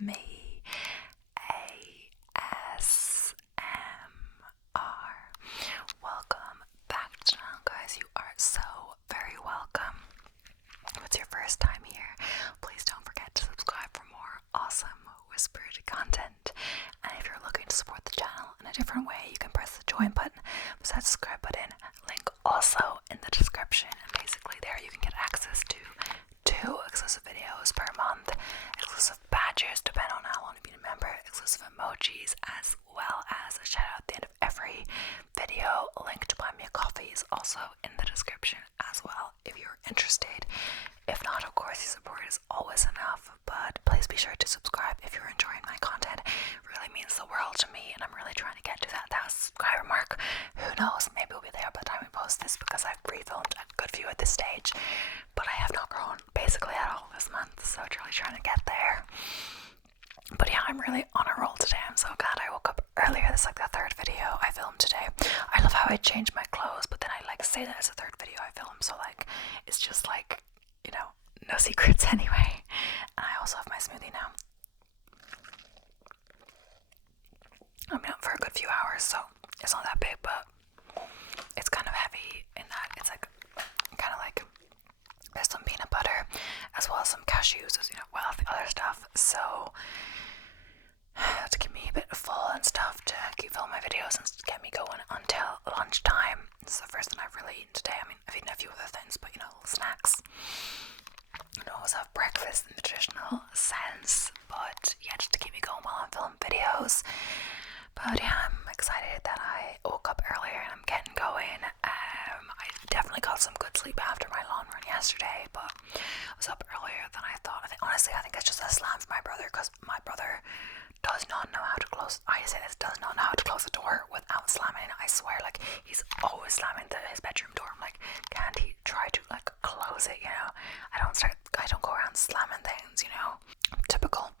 me, ASMR. Welcome back to the channel, guys. You are so very welcome. If it's your first time here, please don't forget to subscribe for more awesome whispered content. And if you're looking to support the channel in a different way, you can press the join button beside the subscribe button. Link also in the description. And basically there you can get access to 2 exclusive videos per month, exclusive badges depending on how long you've been a member, exclusive emojis, as well as a shout out at the end of every video. Link to buy me a coffee is also in the description as well if you're interested. If not, of course, your support is always enough, but please be sure to subscribe if you're enjoying my content. It really means the world to me, and I'm really trying to get to that 1,000 subscriber mark. Who knows, maybe we'll be there by the time we post this, because I've pre-filmed a good few at this stage, but I have not grown basically at all this month, so really trying to get there. But yeah, I'm really on a roll today. I'm so glad I woke up earlier. This is like the 3rd video I filmed today. I love how I change my clothes, but then I like say that it's the 3rd video I filmed, so like it's just like, you know, no secrets anyway. And I also have my smoothie now. I've been up for a good few hours, so it's not that big, but it's kind of heavy in that it's like kind of like there's some peanut butter as well as some cashews, as you know, well, the other stuff. So to keep me a bit full and stuff, to keep filming my videos and get me going until lunchtime. It's the first thing I've really eaten today. I mean, I've eaten a few other things, but you know, little snacks. I don't always have breakfast in the traditional sense, but yeah, just to keep me going while I'm filming videos. But yeah, I'm excited that I woke up earlier and I'm getting going. I definitely got some good sleep after my long run yesterday, but I was up earlier than I thought. Honestly, I think it's just a slam for my brother, because my brother does not know how to close. I say this, does not know how to close the door without slamming it. I swear, like he's always slamming his bedroom door. I'm like, can't he try to like close it? You know, I don't go around slamming things. You know, typical.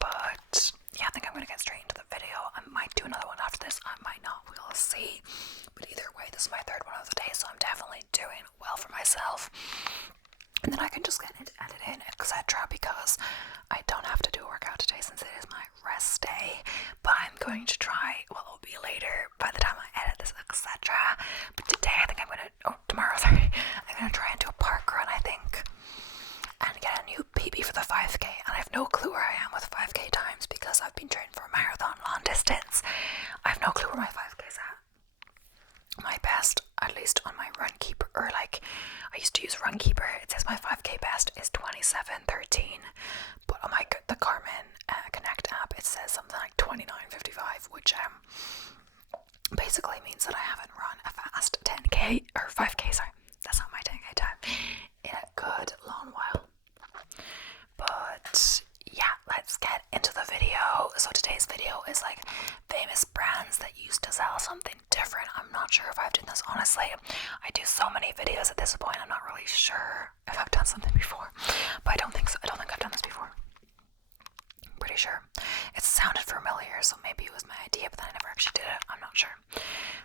But yeah, I think I'm gonna get straight into the video. I might do another one after this. I might not. We'll see. But either way, this is my 3rd one of the day, so I'm definitely doing well for myself. And then I can just get into editing, etc., because I don't have to do a workout today since it is my rest day. But I'm going to try, well, it'll be later by the time I edit this, etc. But today I think I'm going to, tomorrow, sorry, I'm going to try and do a park run, I think, and get a new PB for the 5k. And I have no clue where I am with 5k times, because I've been training for a marathon long distance. I have no clue where my 5k's at. My best, at least on my Runkeeper, or like I used to use Runkeeper, it says my 5k best is 27:13, but on the Garmin Connect app it says something like 29:55, which basically means that I haven't run a fast 10k or 5k, sorry, that's not my 10k time, in a good long while. But yeah, let's get into the video. So today's video is like famous brands that used to sell something different. I'm not sure if I've done this, honestly. I do so many videos at this point, I'm not really sure if I've done something before, but I don't think so. I don't think I've done this before. I'm pretty sure it sounded familiar, so maybe it was my idea, but then I never actually did it. I'm not sure.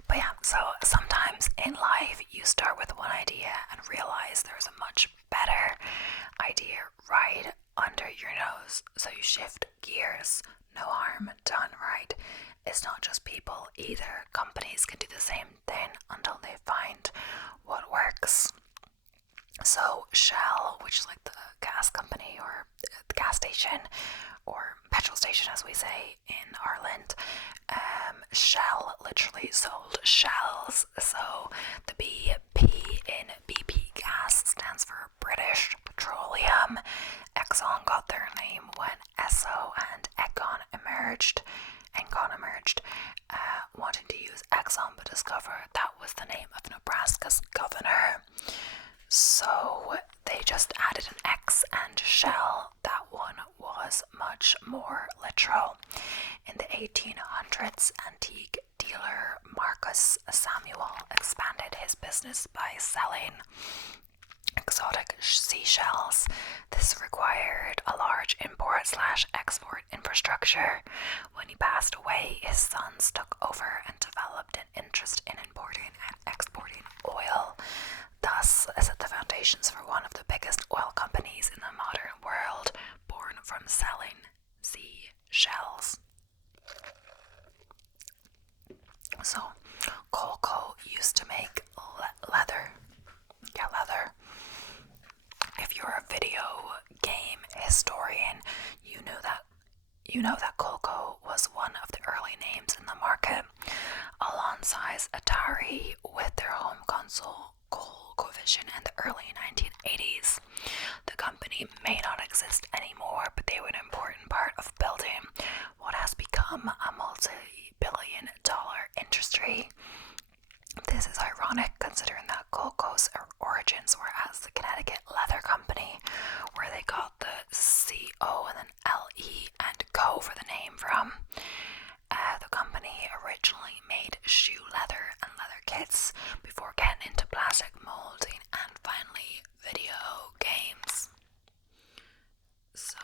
But yeah, so sometimes in life you start with one idea and realize there's a much better idea right under your nose, so you shift gears. No harm done, right? It's not just people either. Companies can do the same thing until they find what works. So Shell, which is like the gas company, or the gas station, or petrol station as we say in Ireland, Shell literally sold shells. So the BP in BP gas stands for British Petroleum. Exxon got their name when Esso and Engon emerged, wanting to use Exxon, but discovered that was the name of Nebraska's governor. So they just added an X and Shell. That one was much more literal. In the 1800s, antique dealer Marcus Samuel expanded his business by selling exotic seashells. This required a large import/export infrastructure. When he passed away, his sons took over and developed an interest in importing and exporting oil. Thus, set the foundations for one of the biggest oil companies in the modern world, born from selling sea shells. So, Colco used to make leather. Yeah, leather. If you're a video game historian, you know that Colco was one of the early names in the market, alongside Atari with their home console ColecoVision in the early 1980s. The company may not exist anymore, but they were an important part of building what has become a multi-billion-dollar industry. This is ironic considering that Colco's origins were as the Connecticut Leather Company, where they got the CO and then LE and Co for the name from. The company originally made shoe leather and leather kits before getting into plastic molding and finally video games. So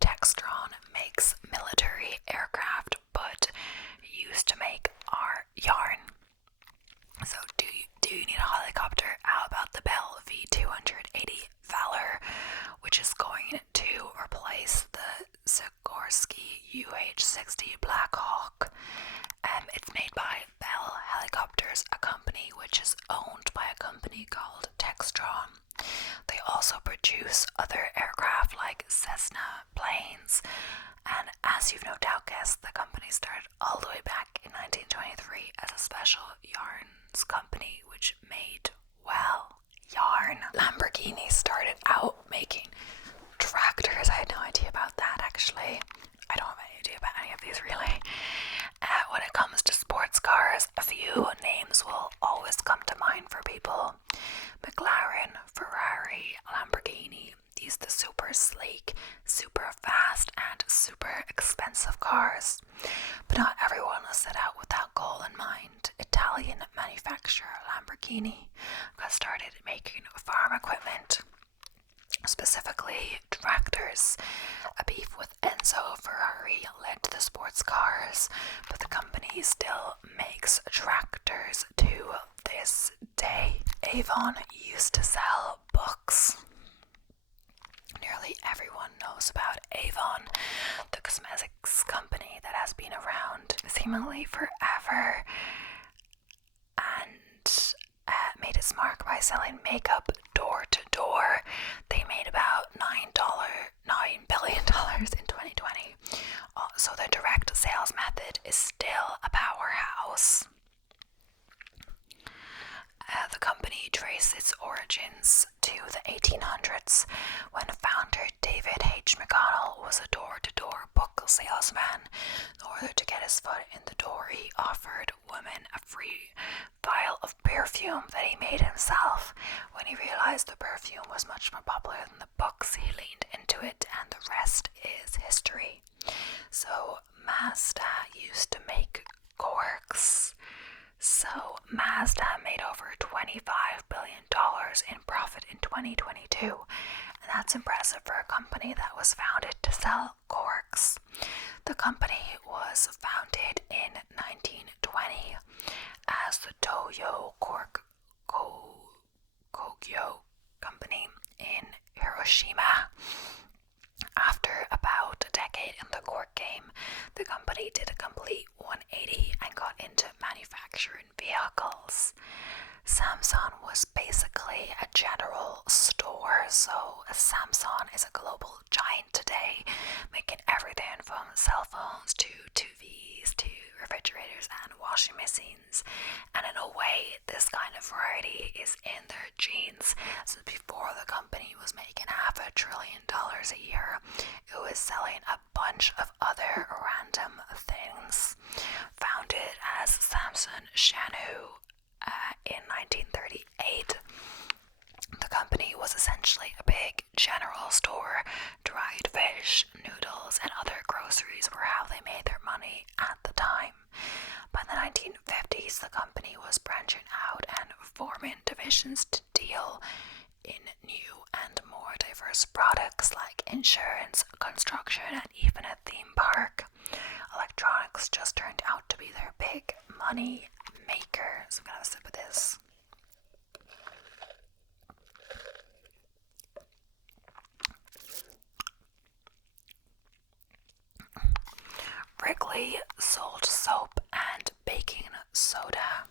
Textron makes military aircraft but used to make our yarn. So do you need a helicopter? How about the Bell V-280 Valor, which is going to replace the Sikorsky UH-60 Black Hawk? It's made by Bell Helicopters, a company which is owned by a company called Textron. They also produce other aircraft like Cessna planes, and as you've no doubt guessed, the company started all the way back in 1923 as a special yarns company which made, well, yarn. Lamborghini started out making tractors. I had no idea about that, actually. I don't have any idea about any of these, really. When it comes to sports cars, a few names will always come to mind for people. McLaren, Ferrari, Lamborghini. These are the super sleek, super fast, and super expensive cars. But not everyone has set out with that goal in mind. Italian manufacturer Lamborghini got started making farm equipment, specifically tractors. A beef with Enzo Ferrari led to the sports cars, but the company still makes tractors to this day. Avon used to sell books. Nearly everyone knows about Avon, the cosmetics company that has been around seemingly forever and made its mark by selling makeup door to door. They made about $9 billion in 2020. So their direct sales method is still a powerhouse. The company traced its origins to the 1800s when founder David H. McConnell was a door-to-door book salesman. In order to get his foot in the door, he offered women a free vial of perfume that he made himself. When he realized the perfume was much more popular than the books, he leaned into it, and the rest is history. So Mazda used to make corks. So Mazda made over $25 billion in profit in 2022, and that's impressive for a company that was founded to sell corks. The company was founded in 1920 as the Toyo Cork Kogyo Company in Hiroshima. After about a decade in the cork game, the company did a complete 180 and got into manufacturing vehicles. Samsung was basically a general store, so Samsung is a global giant today, making everything from cell phones to TVs to refrigerators and washing machines. And in a way, this kind of variety is in their genes. So before the company was making $500 billion a year, it was selling a bunch of other random things. Founded as Samsung Shanhu in 1938, the company was essentially a big general store. Dried fish, noodles, and other groceries were how they made their money at the time. By the 1950s, the company was branching out and forming divisions to deal in new and more diverse products like insurance, construction, and even a theme park. Electronics just turned out to be their big money maker. So I'm gonna have a sip of this. Wrigley sold soap and baking soda.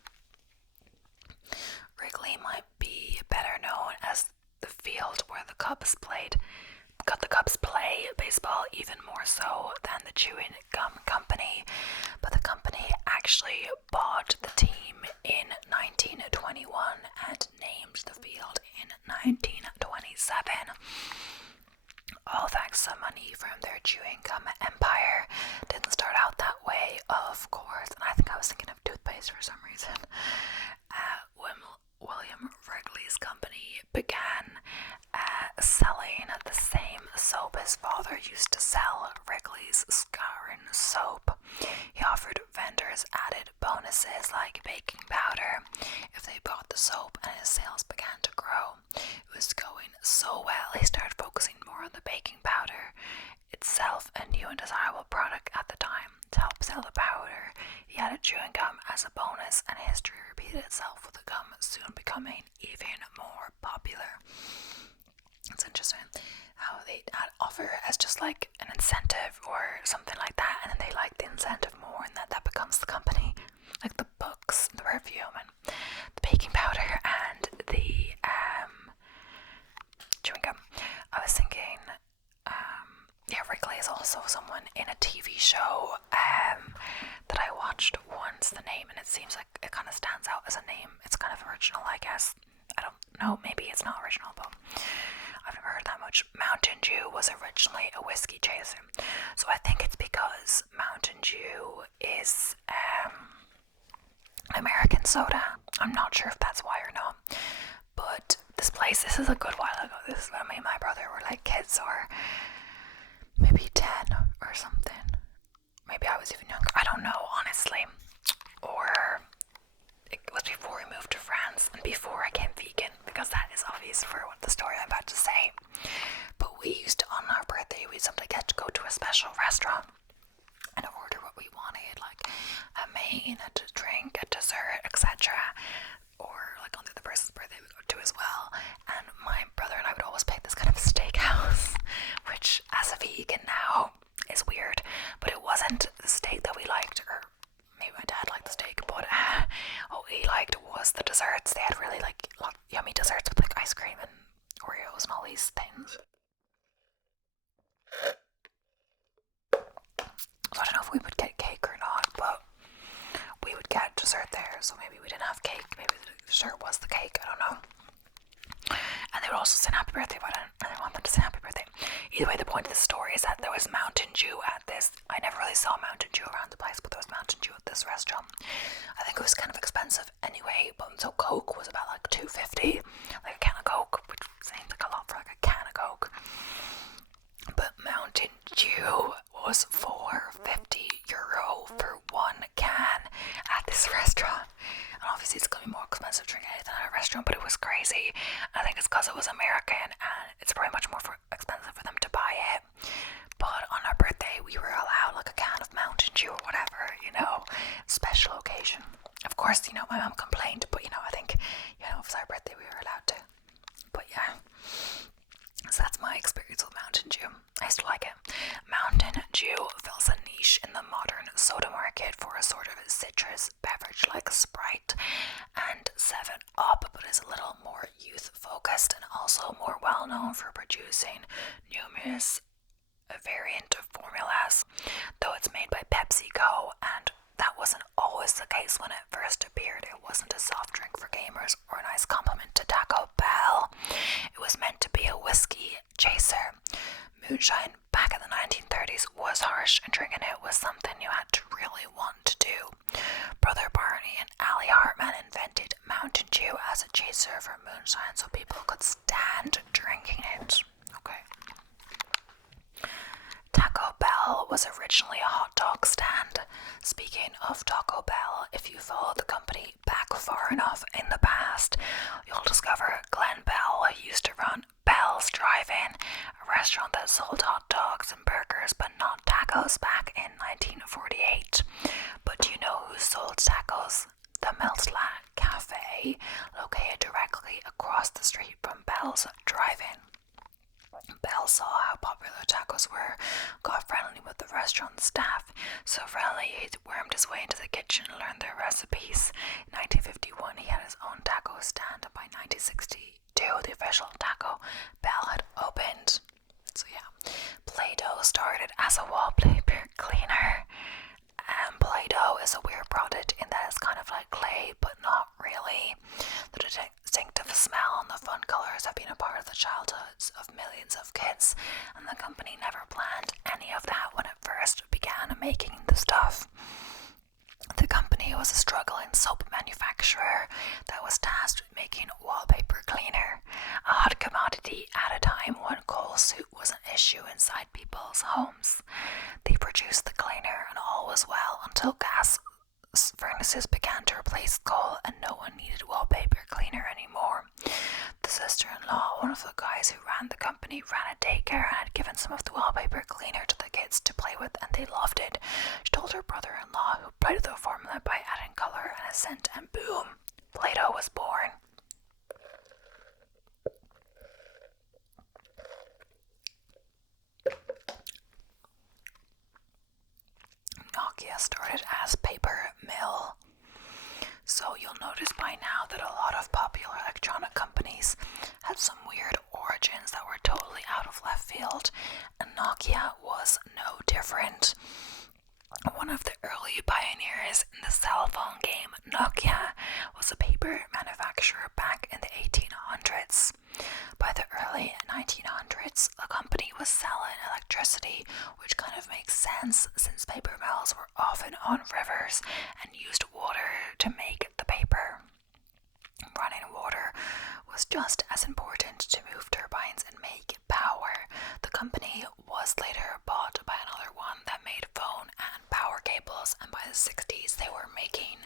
Wrigley might be better known as the field where the Cubs played. The Cubs play baseball even more so than the chewing gum company, but the company actually bought the team in 1921 and named the field in 1927. All thanks to money from their chewing gum empire. Didn't start out that way, of course, and I think I was thinking of toothpaste for some reason. When William Wrigley's company began selling the same soap his father used to sell, Wrigley's Scouring Soap, he offered vendors added bonuses like baking powder if they bought the soap, and his sales began to grow. It was going so well, he started focusing more on the baking powder itself, a new and desirable product at the time. To help sell the powder, he added chewing gum as a bonus, and history repeated itself with the gum soon becoming even more popular. It's interesting how they offer as just like an incentive or something like that, and then they like the incentive more, and that becomes the company, like the books, the perfume, and the baking powder, and the chewing gum. I was thinking, Wrigley is also someone in a TV show that I watched once, the name, and it seems like it kind of stands out as a name. It's kind of original, I guess. I don't know, maybe it's not original, but I've never heard that much. Mountain Dew was originally a whiskey chaser, so I think it's because Mountain Dew is American soda. I'm not sure if that's why or not, but this is a good while ago. This is when me and my brother were like kids, or maybe 10 or something. Maybe I was even younger. I don't know, honestly. Or it was before we moved to France and before I became vegan, because that is obvious for what the story I'm about to say. But we used to, on our birthday, we'd sometimes get to go to a special restaurant and order what we wanted, like a main, a drink, a dessert, etc. Or like on the other person's birthday we go to as well. And my brother and I would always pick this kind of steakhouse, which as a vegan now is weird, but it wasn't the steak that we liked, or maybe my dad liked the steak, but what we liked was the desserts. They had really like yummy desserts with like ice cream and Oreos and all these things. So I don't know if we would get cake or not, but we would get dessert there, so maybe we didn't have cake, maybe the dessert was the cake, I don't know. And they would also sing happy birthday, but I didn't want them to sing happy birthday. Either way, the point of the story is that there was Mountain Dew at this. I never really saw Mountain Dew around the place, but there was Mountain Dew at this restaurant. I think it was kind of expensive anyway, but so Coke was about like $2.50, like a can of Coke, which seems like a lot for like a can of Coke. But Mountain Dew was €4.50 for one can at this restaurant. And obviously it's going to be more expensive drinking it than at a restaurant, but it was crazy. I think it's because it was American, and it's probably much more expensive for them to buy it. But on our birthday, we were allowed like a can of Mountain Dew or whatever, special occasion. Of course, my mom complained, but I think, if it's our birthday, we were allowed to. But yeah. So that's my experience with Mountain Dew. I still like it. Mountain Dew fills a niche in the modern soda market for a sort of citrus beverage like Sprite and 7-Up, but is a little more youth-focused and also more well-known for producing numerous variant of formulas, though it's made by PepsiCo, and that wasn't always the case when it first appeared. It wasn't a soft drink for gamers or a nice compliment to Taco Bell. It was meant to be a whiskey chaser. Moonshine back in the 1930s was harsh, and drinking it was something you had to really want to do. Brother Barney and Allie Hartman invented Mountain Dew as a chaser for moonshine so people could stand drinking it. Okay. Taco Bell was originally a hot dog stand. Speaking of Taco Bell, if you follow the company back far enough in the past, you'll discover Glenn Bell used to run Bell's Drive-In, a restaurant that sold hot dogs and burgers but not tacos back in 1948. But do you know who sold tacos? The Meltla Cafe, located directly across the street from Bell's Drive-In. Bell saw how popular tacos were, got friendly with the restaurant staff, so friendly he wormed his way into the kitchen and learned their recipes. In 1951, he had his own taco stand, and by 1962, the official Taco Bell had opened. So yeah, Play-Doh started as a wallpaper cleaner. Play-Doh is a weird product in that it's kind of like clay, but not really. The distinctive smell and the fun colors have been a part of the childhoods of millions of kids, and the company never planned any of that when it first began making the stuff. The company was a struggling soap manufacturer that was tasked with making wallpaper cleaner, a hot commodity at a time when coal soot was an issue inside people's homes. They produced the cleaner and all was well until gas furnaces began to replace coal and no one needed wallpaper cleaner anymore. The sister-in-law, one of the guys who ran the company, ran a daycare and had given some of the wallpaper cleaner to the kids to play with, and they loved it. She told her brother-in-law, who played the formula by adding color and a scent, and boom, Play-Doh was born. Nokia started as paper mill. So you'll notice by now that a lot of popular electronic companies had some weird origins that were totally out of left field, and Nokia was no different. One of the early pioneers in the cell phone game, Nokia was a paper manufacturer back in the 1800s. By the early 1900s, the company was selling electricity, which kind of makes sense since paper mills were often on rivers and used water to make the paper. Running water was just as important to move turbines and make power. The company was later bought by another one that made phone and power cables, and by the 60s they were making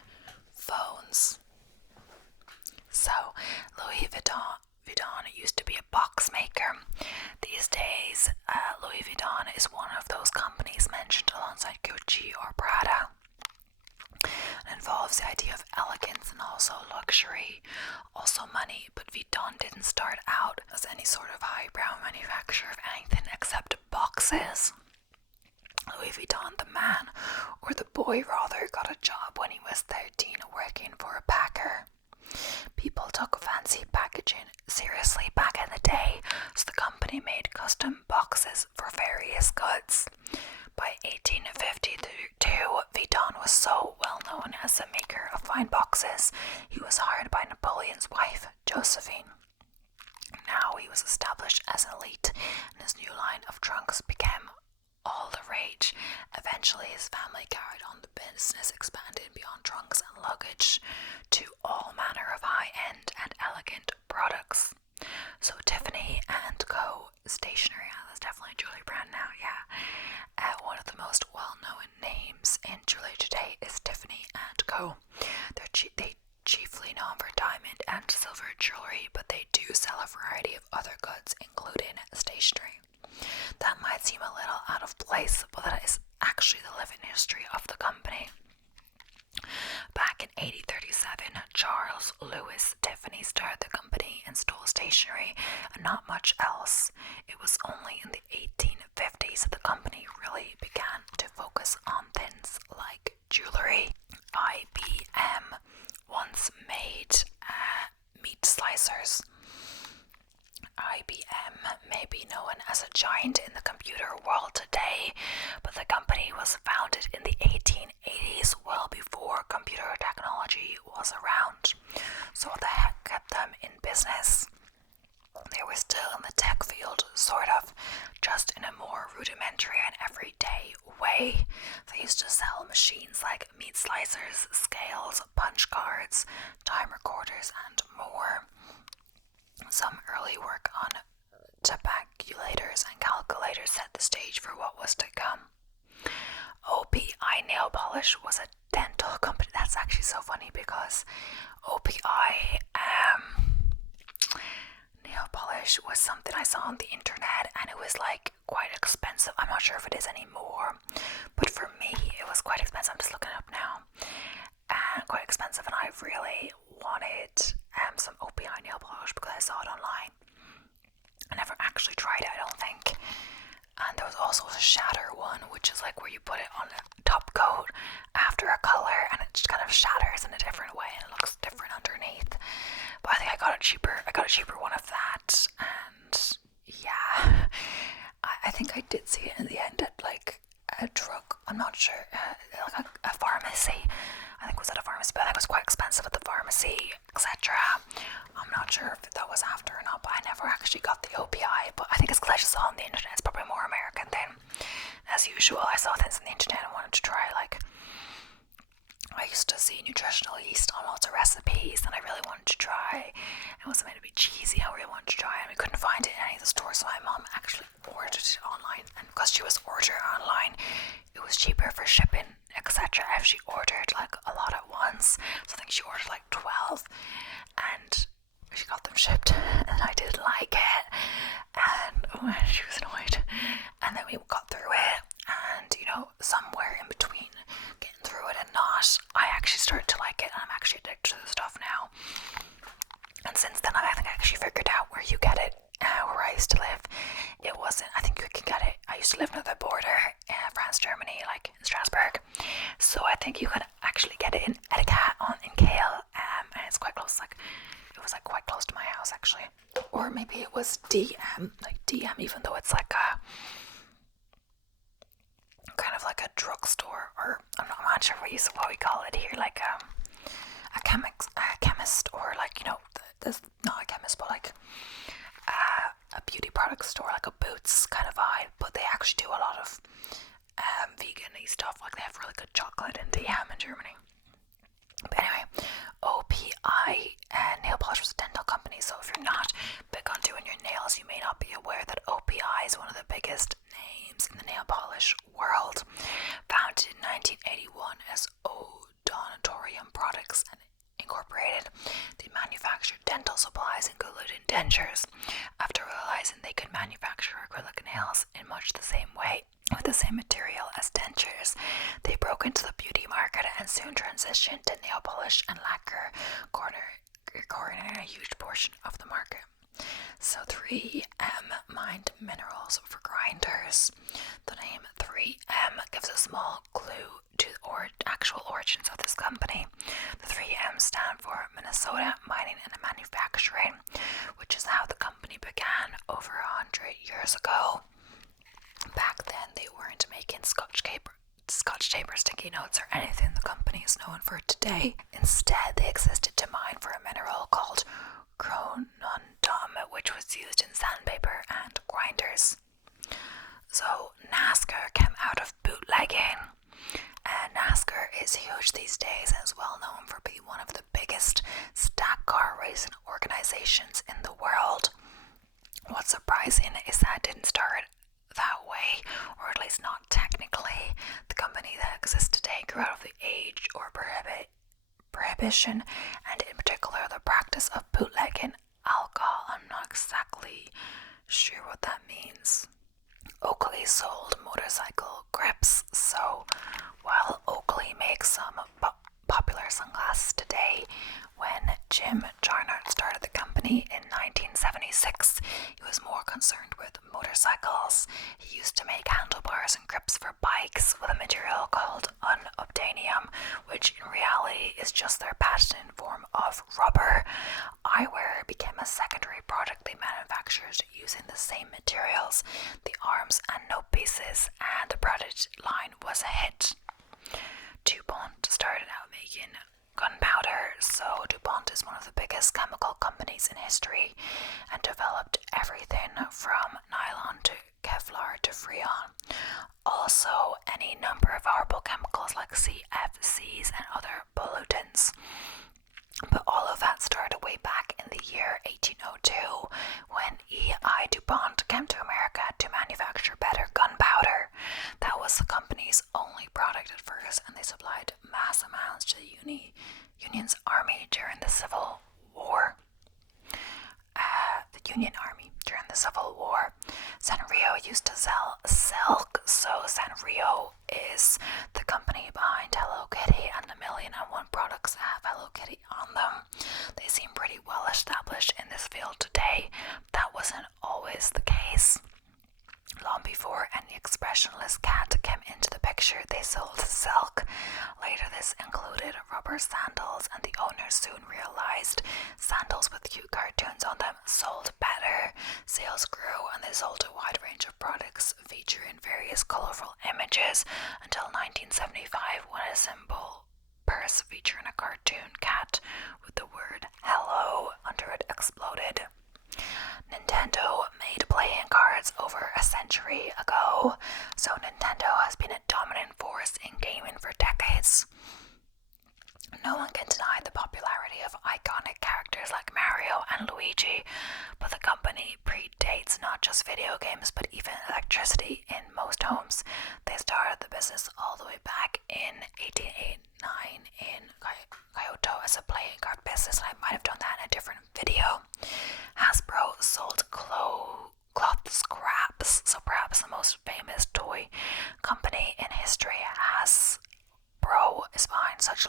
phones. So, Louis Vuitton used to be a box maker. These days, Louis Vuitton is one of those companies mentioned alongside Gucci or Prada. It involves the idea of elegance and also luxury, also money, but Vuitton didn't start out as any sort of highbrow manufacturer of anything except boxes. Louis Vuitton, the man, or the boy rather, got a job when he was 13 working for a packer. People took fancy packaging seriously back in the day, so the company made custom boxes for various goods. By 1852, Vuitton was so well known as a maker of fine boxes, he was hired by Napoleon's wife, Josephine. Now he was established as an elite, and his new line of trunks became all the rage. Eventually, his family carried on the business, expanding beyond trunks and luggage to all manner of high-end and elegant products. So Tiffany and Co. stationery, that's definitely Julie brand now, yeah. One of the most well-known names in jewelry today is Tiffany and Co. They chiefly known for diamond and silver jewelry, but they do sell a variety of other goods, including stationery. That might seem a little out of place, but that is actually the living history of the company. Back in 1837, Charles Louis Tiffany started the company and stole stationery and not much else. It was only in the 1850s that the company really began to focus on things like jewelry. IBM once made meat slicers. IBM may be known as a giant in the computer world today, but the company was founded in the 1880s, well before computer technology was around. So what the heck kept them in business? They were still in the tech field, sort of, just in a more rudimentary and everyday way. They used to sell machines like meat slicers, scales, punch cards, time recorders, and more. Some early work on tabulators and calculators set the stage for what was to come. OPI Nail Polish was a dental company. That's actually so funny because OPI nail polish was something I saw on the internet, and it was like quite expensive. I'm not sure if it is anymore, but for me it was quite expensive. I'm just looking it up now. And quite expensive, and I really wanted some OPI nail polish because I saw it online. I never actually tried it, I don't think. And there was also a Shatter one, which which is like where you put it on a top coat after a color and it just kind of shatters in a different way and it looks different underneath. But I think I got a cheaper one of that, and yeah, I think I did see it in the end at like a drug, I'm not sure, like a pharmacy. I think it was at a pharmacy, but I think it was quite expensive at the pharmacy, etc. I'm not sure if that was after or not, but I never actually got the OPI. But I think it's because I just saw on the internet. It's probably more American thing. As usual, I saw things on the internet and wanted to try. Like, I used to see nutritional yeast on lots of recipes, and I really wanted to try. It wasn't meant to be cheesy. I really wanted to try, and we couldn't find it in any of the stores. So my mom actually ordered it online, and because she was ordering online, it was cheaper for shipping, etc. If she ordered like a lot at once. So I think she ordered like 12, and she got them shipped, and I didn't like it, and she was annoyed. And then we got through it, and you know, somewhere in between getting through it and not, I actually started to like it, and I'm actually addicted to the stuff now. And since then, I think I actually figured out where you get it. Where I used to live, it wasn't, I think you can get it, I used to live near the border, France, Germany, like in Strasbourg, so I think you could actually get it in Etiquette in Kale, and it's quite close, like it was like quite close to my house actually. Or maybe it was DM, even though it's like a kind of like a drugstore, or I'm not sure what we call it here, like a chemist, or like, you know, there's not a chemist, but like a beauty product store, like a Boots kind of vibe, but they actually do a lot of vegan-y stuff. Like they have really good chocolate in DM in Germany. But anyway, OPI nail polish was a dental company, so if you're not big on doing your nails, you may not be aware that OPI is one of the biggest names in the nail polish world. Founded in 1981 as Odontorium Products and Incorporated, they manufactured dental supplies including dentures. After realizing they could manufacture acrylic nails in much the same way, with the same material as dentures, they broke into the beauty market and soon transitioned to nail polish and lacquer, cornering a huge portion of the market. So 3M mined minerals for grinders. The name 3M gives a small clue to the actual origins of this company. The 3M stand for Minnesota Mining and Manufacturing, which is how the company began over 100 years ago. Back then, they weren't making Scotch tape or sticky notes or anything the company is known for today. Instead, they existed to mine for a mineral called chronodum, which was used in sandpaper and grinders. So NASCAR came out of bootlegging. NASCAR is huge these days and is well known for being one of the biggest stock car racing organizations in the world. What's surprising is that it didn't start that way, or at least not technically. The company that exists today grew out of the age or prohibition, and in particular the practice of bootlegging alcohol. I'm not exactly sure what that means. Oakley sold motorcycle grips, so while Oakley makes some popular sunglasses today, when Jim Jarnard started the company in 1976, he was more concerned with motorcycles. He used to make handlebars and grips for bikes with a material called unobtainium, which in reality is just their patented form of rubber. Eyewear became a secondary product they manufactured using the same materials, the arms and note pieces, and the product line was a hit. DuPont started out making gunpowder, so DuPont is one of the biggest chemical companies in history and developed everything from nylon to Kevlar to Freon. Also, any number of horrible chemicals like CFCs and other pollutants. But all of that started way back in the year 1802 when E.I. DuPont came to America to manufacture better gunpowder. That was the company's only product at first, and they supplied mass amounts to the Union's army during the Civil War. The Union Army during the Civil War. Sanrio used to sell silk, so Sanrio is the company behind Hello Kitty and the 1,000,001 products that have Hello Kitty on them. They seem pretty well established in this field today. That wasn't always the case. Long before any expressionless cat came into manufacture, they sold silk. Later this included rubber sandals, and the owners soon realized sandals with cute cartoons on them sold better. Sales grew and they sold a wide range of products featuring various colorful images until 1975, when a simple purse featuring a cartoon cat with the word hello under it exploded. Nintendo made playing cards over a century ago, so Nintendo has been a dominant force in gaming for decades. No one can deny the popularity of iconic characters like Mario and Luigi, but the company predates not just video games but even electricity in most homes. They started the business all the way back in 1889 in Kyoto as a playing card business, and I might have done that in a different video. Hasbro sold cloth scraps, so perhaps the most famous toy company in history. Hasbro is behind such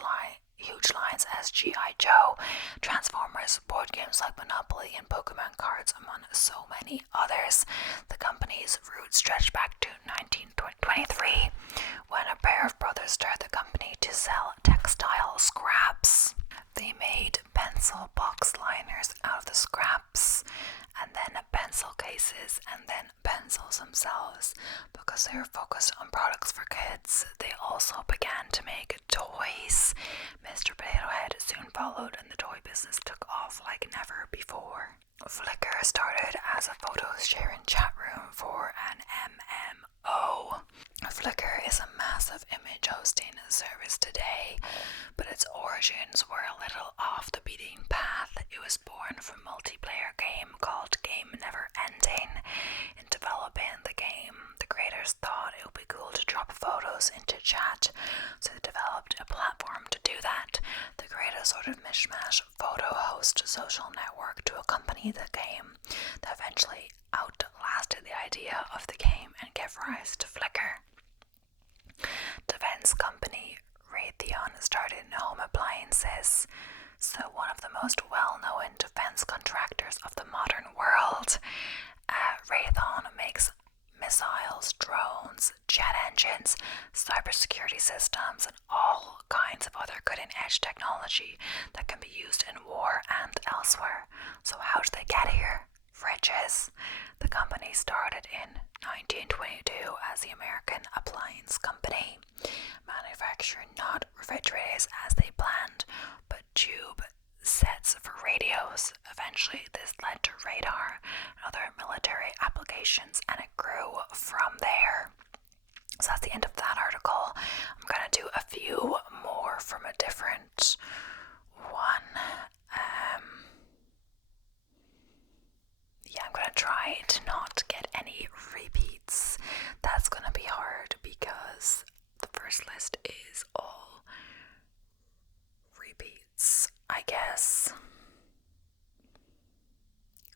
huge lines as G.I. Joe, Transformers, board games like Monopoly, and Pokemon cards, among so many others. The company's roots stretch back to 1923, when a pair of brothers started the company to sell textile scraps. They made pencil box liners out of the scraps, and then pencil cases, and then pencils themselves. Because they were focused on products for kids, they also began to make toys. Mr. Potato Head soon followed, and the toy business took off like never before. Flickr started as a photo sharing chat room for an MMO. Flickr is a massive image hosting service today, but its origins were a little off the beaten path. It was born from a multiplayer game called Game Never Ending. In developing the game, the creators thought it would be cool to drop photos into chat, so they developed a platform to do that. They created a sort of mishmash photo host social network to accompany the game that eventually outlasted the idea of the game and gave rise to Flickr. Defense company Raytheon started in home appliances, so one of the most well-known defense contractors of the modern world. Raytheon makes missiles, drones, jet engines, cybersecurity systems, and all kinds of other cutting-edge technology that can be used in war and elsewhere. So how did they get here? Fridges. The company started in 1922 as the American Appliance Company, manufacturing not refrigerators as they planned, but tube sets for radios. Eventually, this led to radar and other military applications, and it grew from there. So that's the end of that article. I'm going to do a few more from a different one. I'm going to try to not get any repeats. That's going to be hard because the first list is all repeats, I guess.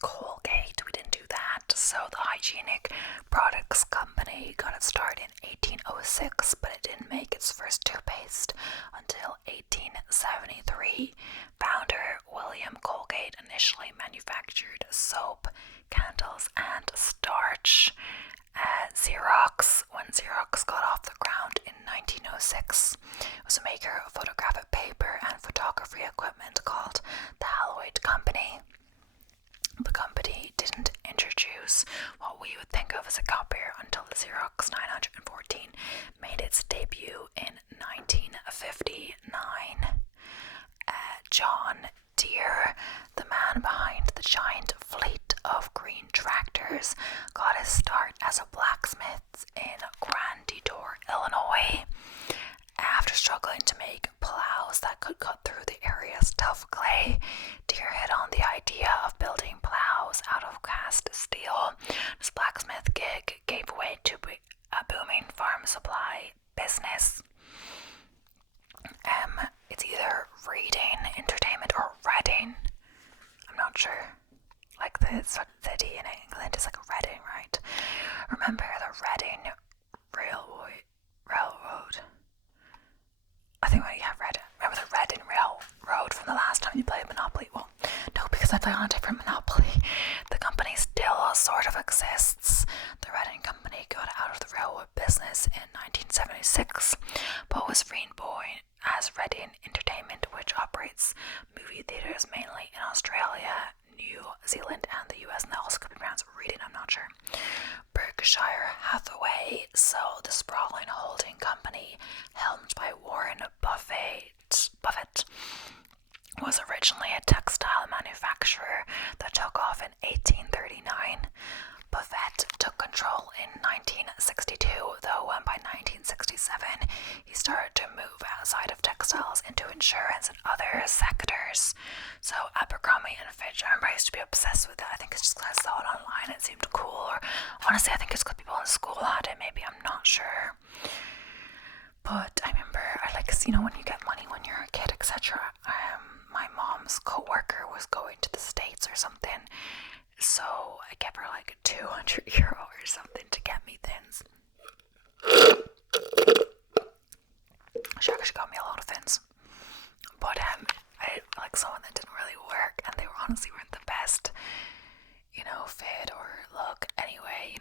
Colgate, we didn't do that. So the Hygienic Products Company got its start in 1806, but it didn't make its first toothpaste until 1873. Founder William Colgate initially manufactured soap, candles, and starch. Xerox, when Xerox got off the ground in 1906, it was a maker of photographic paper and photography equipment called the Hallowell Company. The company didn't introduce what we would think of as a copier until the Xerox 914 made its debut in 1959. John Deere, the man behind the giant fleet of green tractors, got his start as a blacksmith in Grand Detour, Illinois. After struggling to make plows that could cut through the area's tough clay, Deere hit on the idea of building plows out of cast steel. This blacksmith gig gave way to a booming farm supply business. It's either Reading Entertainment or Reading. I'm not sure. Like the city in England is like Reading, right? Remember the Reading Railroad? I think remember the Reading Railroad from the last time you played Monopoly? Well, no, because I play on a different Monopoly. The company still sort of exists. The Reading Company got out of the railroad business business in 1976, but was reborn as Reading Entertainment, which operates movie theaters mainly in Australia, New Zealand, and the US, and that also could be pronounced Reading, I'm not sure. Berkshire Hathaway, so the sprawling holding company helmed by Warren Buffett was originally a textile manufacturer that took off in 1839. Buffett took control in 1962, though by 1967 he started to move outside of textiles into insurance and other sectors. So Abercrombie and Fitch, I remember I used to be obsessed with it. I think it's just because I saw it online, it seemed cool, or honestly I think it's because people in school had it, maybe, I'm not sure. But I remember, when you get money when you're a kid, etc. My mom's co-worker was going to the States or something, so I gave her like €200 or something to get me things. She actually got me a lot of things, but I like someone that didn't really work, and they honestly weren't the best, fit or look anyway,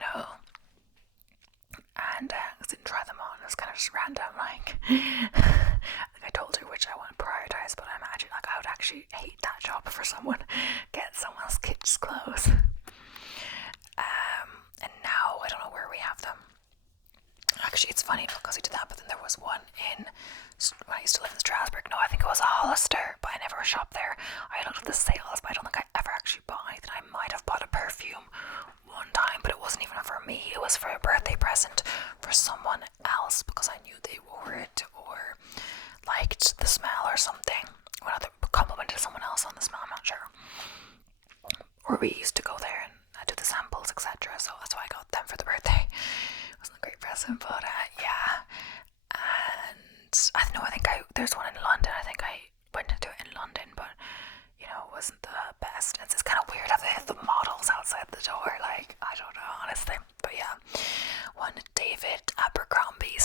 and I didn't try them on. It was kind of just random, like I told her which I want to prioritize, but I imagine I would actually hate that job for someone, get someone's kids' clothes. And now I don't know where we have them. Actually, it's funny because we did that, but then there was one when I used to live in Strasbourg. No, I think it was a Hollister, but I never shopped there. I looked at the sales, but I don't think I ever actually bought anything. I might have bought a perfume one time, but it wasn't even for me. It was for a birthday present for someone else because I knew they wore it or liked the smell or something. Or they complimented someone else on the smell, I'm not sure. Or we used to go there and do the samples, etc. So that's why I got them for the birthday. It wasn't a great present, but yeah. And I think there's one in London. I think I went into it in London, but it wasn't the best. It's kind of weird how they have the models outside the door. Like, I don't know, honestly. But yeah, when David Abercrombie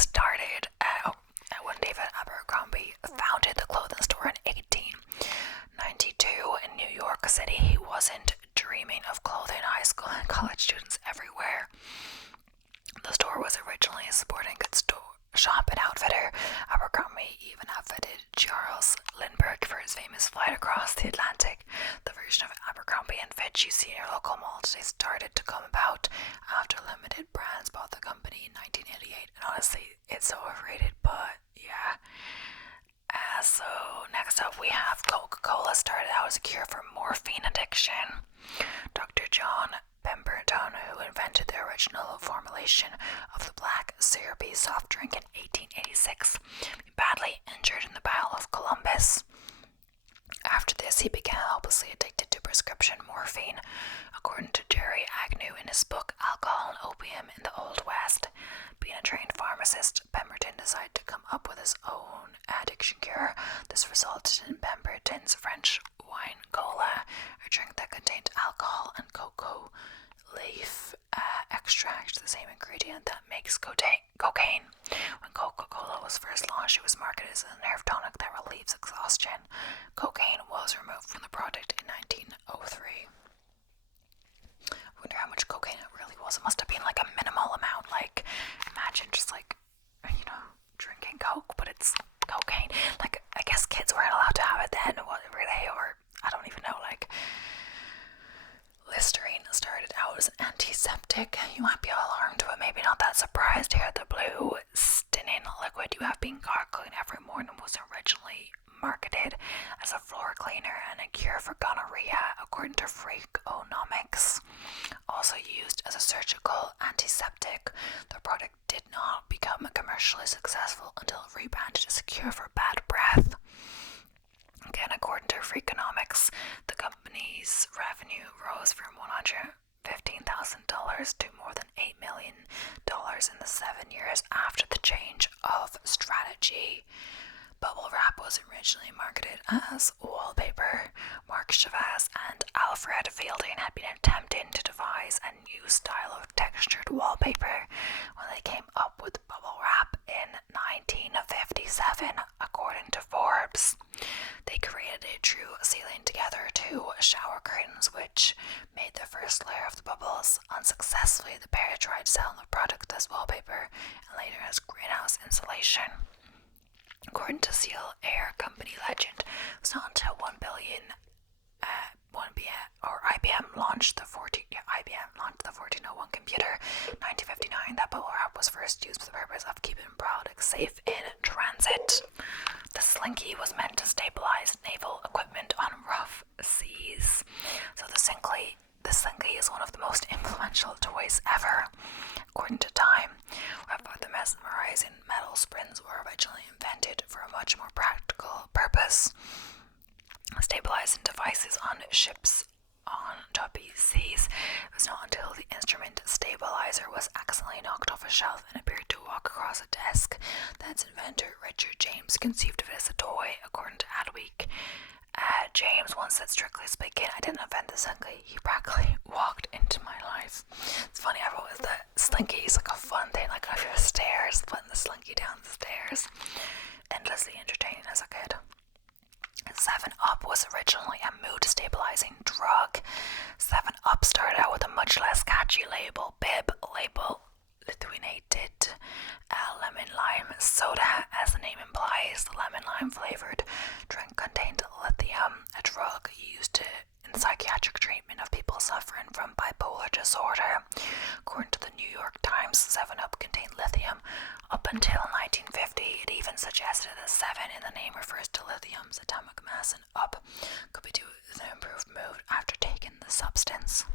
founded the clothing store in 1892 in New York City, he wasn't dreaming of clothing high school and college students everywhere. The store was originally a sporting goods shop and outfitter. Abercrombie even outfitted Charles Lindbergh for his famous flight across the Atlantic. The version of Abercrombie and Fitch you see in your local mall today started to come about after Limited Brands bought the company in 1988. And honestly, it's so overrated, but yeah. So next up we have Coca-Cola. Started out as a cure for morphine addiction. Dr. John Pemberton, who invented the original formulation of the black syrupy soft drink in 1886, badly injured in the Battle of Columbus. After this, he became hopelessly addicted to prescription morphine. According to Jerry Agnew in his book Alcohol and Opium in the Old West, being a trained pharmacist, Pemberton decided to come up with his own addiction cure. This resulted in Pemberton's French wine cola, a drink that contained alcohol and cocoa leaf extract, the same ingredient that makes cocaine. When Coca-Cola was first launched, it was marketed as a nerve tonic that relieves exhaustion. Cocaine was removed from the product in 1903. I wonder how much cocaine it really was. It must have been like a minimal amount. Like, imagine just drinking Coke, but it's cocaine. Like, I guess kids weren't allowed to have it then, were they? Or I don't even know. Like, Listerine started out as an antiseptic. You might be alarmed, but maybe not that surprised to hear the blue stinning liquid you have been gargling every morning was originally marketed as a floor cleaner and a cure for gonorrhea, according to Freakonomics. Also used as a surgical antiseptic, the product did not become commercially successful until it rebranded as a cure for bad breath. Again, according to Freakonomics, the company's revenue rose from $115,000 to more than $8 million in the 7 years after the change of strategy. Bubble wrap was originally marketed as wallpaper. Marc Chavez and Alfred Fielding had been attempting to devise a new style of textured wallpaper when they came up with bubble wrap in 1957, according to Forbes. They created a true sealing together two shower curtains, which made the first layer of the bubbles. Unsuccessfully, the pair tried selling the product as wallpaper, and According to Seal Air Company legend, it was not until 1 launched the 1401 computer in 1959 that bubble wrap was first used for the purpose of keeping products safe in transit. The Slinky was meant to stabilize naval equipment on rough seas. So the Slinky is one of the most influential toys ever. According to Time, the mesmerizing metal springs were originally invented for a much more practical purpose, stabilizing devices on ships on choppy seas. It was not until the instrument stabilizer was accidentally knocked off a shelf and appeared to walk across a desk that its inventor Richard James conceived of it as a toy. According to Adweek, James once said, strictly speaking, I didn't invent the Slinky, he practically walked into my life. It's funny, I wrote the Slinky is like a fun thing, like up your stairs, putting the Slinky down the stairs. Endlessly entertaining as a kid. 7-Up was originally a mood-stabilizing drug. 7-Up started out with a much less catchy label, Bib label, lithuanated lemon lime soda. As the name implies, the lemon lime flavored drink contained lithium, a drug used in psychiatric treatment of people suffering from bipolar disorder. According to the New York Times, 7-Up contained lithium. Up until 1950, it even suggested that 7 in the name refers to lithium's atomic mass, and up could be due to the improved mood after taking the substance.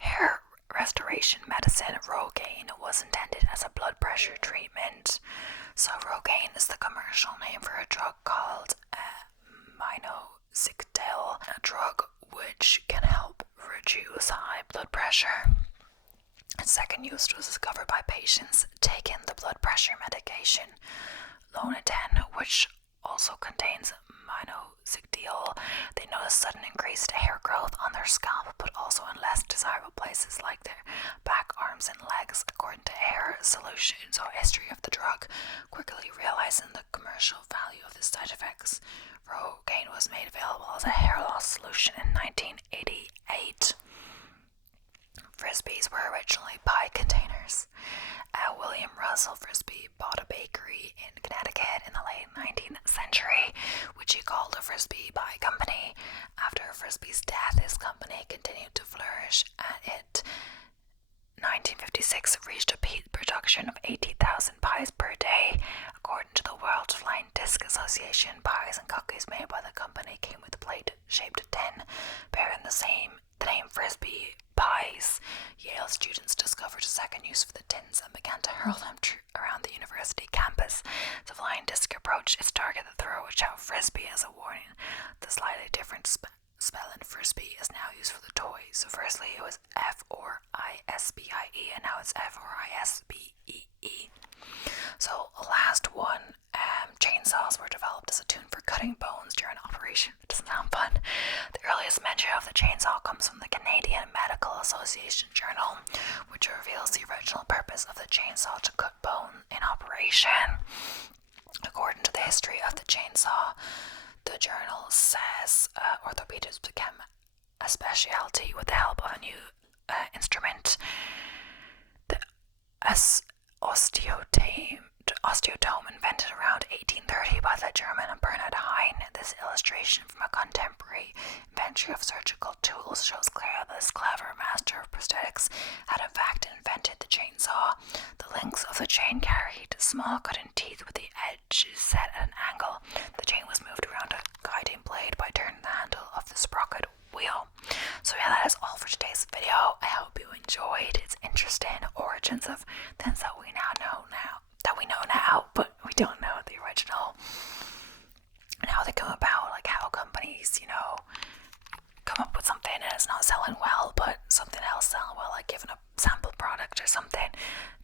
Hair restoration medicine Rogaine was intended as a blood pressure treatment. So Rogaine is the commercial name for a drug called minoxidil, a drug which can help reduce high blood pressure. Its second use was discovered by patients taking the blood pressure medication Lonatan, which also contains minoxidil. They noticed sudden increased hair growth on their scalp, but also in less desirable places like their back, arms, and legs, according to Hair Solution. So, history of the drug. Quickly realizing the commercial value of the side effects, Rogaine was made available as a hair loss solution in 1988. Frisbees were originally pie containers. William Russell Frisbee bought a bakery in Connecticut in the late 19th century, which he called a Frisbee Pie Company. After Frisbee's death, his company continued to flourish, and it 1956 reached a peak production of 80,000 pies per day. According to the World Flying Disc Association, pies and cookies made by the company came with a plate-shaped tin bearing the name Frisbee pies. Yale students discovered a second use for the tins and began to hurl them around the university campus. The flying disc approached its target, the thrower would shout Frisbee as a warning. The slightly different spelling Frisbee is now used for the toy. So firstly it was F-R-I-S-B-I-E, and now it's F-R-I-S-B-E-E. So last one, chainsaws were developed as a tool for cutting bones during operation. It doesn't sound fun. The earliest mention of the chainsaw comes from the Canadian Medical Association Journal, which reveals the original purpose of the chainsaw to cut bone in operation. According to the history of the chainsaw, the journal says orthopedics became a specialty with the help of a new instrument, the osteotome, invented around 1830 by the German Bernhard Hein. This illustration from a contemporary inventor of surgical tools shows clearly that this clever master of prosthetics had in fact invented the chainsaw. The links of the chain carried small cutting teeth with the edges set at an angle. The chain was moved around a guiding blade by turning the handle of the sprocket wheel. So yeah, that is all for today's video. I hope you enjoyed. It's interesting origins of things that we know now, but we don't know the original and how they come about, like how companies, come up with something and it's not selling well, but something else selling well, like giving a sample product or something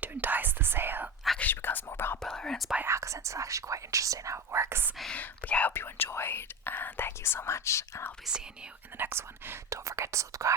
to entice the sale actually becomes more popular, and it's by accident. So it's actually quite interesting how it works. But yeah, I hope you enjoyed, and thank you so much, and I'll be seeing you in the next one. Don't forget to subscribe